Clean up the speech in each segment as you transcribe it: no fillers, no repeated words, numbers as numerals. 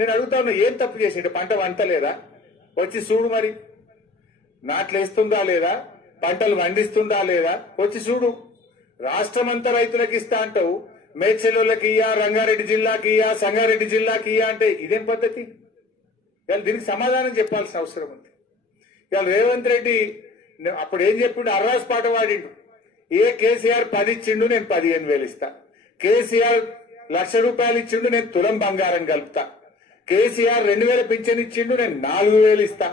నేను అడుగుతా ఉన్నా, ఏం తప్పు చేసిండు? పంట వంటలేదా? వచ్చి చూడు మరి, నాట్లు వేస్తుందా లేదా, పంటలు పండిస్తుందా లేదా, వచ్చి చూడు. రాష్ట్రమంతా రైతులకు ఇస్తా అంటావు, మేడ్చల్లోకి ఇయ్యా, రంగారెడ్డి జిల్లాకి ఇయ్యా, సంగారెడ్డి జిల్లాకి ఇయ్యా అంటే ఇదేం పద్ధతి? ఇవాళ దీనికి సమాధానం చెప్పాల్సిన అవసరం ఉంది. ఇవాళ రేవంత్ రెడ్డి అప్పుడు ఏం చెప్పిండు? అర్రాస్ పాట వాడిండు. కేసీఆర్ 10 ఇచ్చిండు, నేను 15,000 ఇస్తా. కేసీఆర్ ₹1,00,000 ఇచ్చిండు, నేను తులం బంగారం కలుపుతా. కేసీఆర్ 2,000 పింఛన్ ఇచ్చిండు, నేను 4,000 ఇస్తా.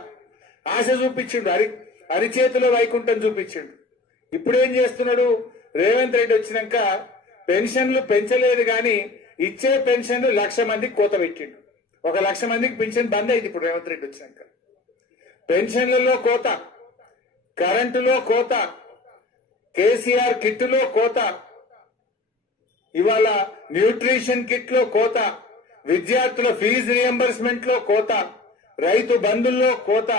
ఆశ చూపించిండు, అరిచేతిలో వైకుంఠం చూపించిండు. ఇప్పుడు ఏం చేస్తున్నాడు? రేవంత్ రెడ్డి వచ్చినాక పెన్షన్లు పెంచలేదు గాని ఇచ్చే పెన్షన్లు 1,00,000 మందికి కోత పెట్టిండు. 1,00,000 మందికి పెన్షన్ బంద్ అయింది ఇప్పుడు రేవంత్ రెడ్డి వచ్చినాక. పెన్షన్లలో కోత, కరెంటులో కోత, కేసీఆర్ కిట్లో కోత, ఇవాళ న్యూట్రిషన్ కిట్ లో కోత, విద్యార్థుల ఫీజు రియంబర్స్మెంట్ లో కోత, రైతు బంధుల్లో కోత,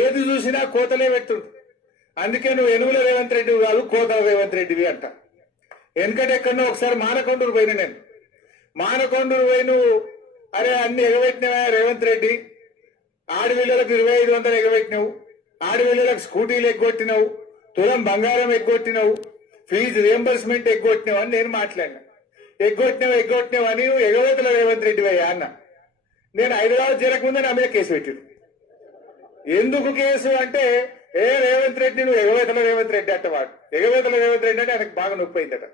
ఏది చూసినా కోతలే పెడుతుండు. అందుకే నువ్వు ఎనుగుల రేవంత్ రెడ్డి కాదు, కోతల రేవంత్ రెడ్డివి అంట. వెనకటెక్కడో ఒకసారి మానకొండూరు పోయిన నేను. మానకొండూరు పోయి నువ్వు అరే అన్ని ఎగబెట్టినవా రేవంత్ రెడ్డి, ఆడపిల్లలకు 2,500 ఎగబెట్టినావు, ఆడపిల్లలకు స్కూటీలు ఎగ్గొట్టినావు, తులం బంగారం ఎగ్గొట్టినావు, ఫీజు రియంబర్స్మెంట్ ఎగ్గొట్టినావు అని నేను మాట్లాడినా. ఎగ్గొట్టినావు అని నువ్వు ఎగవేతల రేవంత్ రెడ్డి అయ్యా అన్న. నేను హైదరాబాద్ చేరకముందే నా మీద కేసు పెట్టిడు. ఎందుకు కేసు అంటే, రేవంత్ రెడ్డి నువ్వు ఎగవేతల రేవంత్ రెడ్డి అంటవాడు. ఎగవేతల రేవంత్ రెడ్డి అంటే ఆయనకు బాగా నొప్పి అయిందట.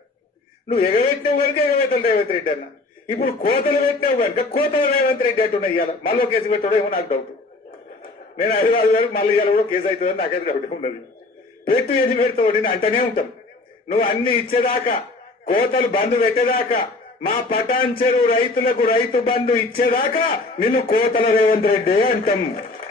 నువ్వు ఎగవేట్టినావు కనుక ఎగవేతల రేవంత్ రెడ్డి అన్న. ఇప్పుడు కోతలు పెట్టినావు కనుక కోతల రేవంత్ రెడ్డి అంటున్నా. ఇవాళ మళ్ళీ కేసు పెట్టడం ఏమో నాకు డౌట్. నేను హైదరాబాద్ వరకు మళ్ళీ ఇవాళ కూడా కేసు అవుతుందని నాకైతే డౌట్ ఉన్నది. పెట్టు ఎన్ని పెడతావు నేను అంటనే ఉంటాం. నువ్వు అన్ని ఇచ్చేదాకా, కోతలు బంధు పెట్టేదాకా, మా పటాన్ చెరువు రైతులకు రైతు బంధు ఇచ్చేదాకా నిన్ను కోతల రేవంత్ రెడ్డి అంటాం.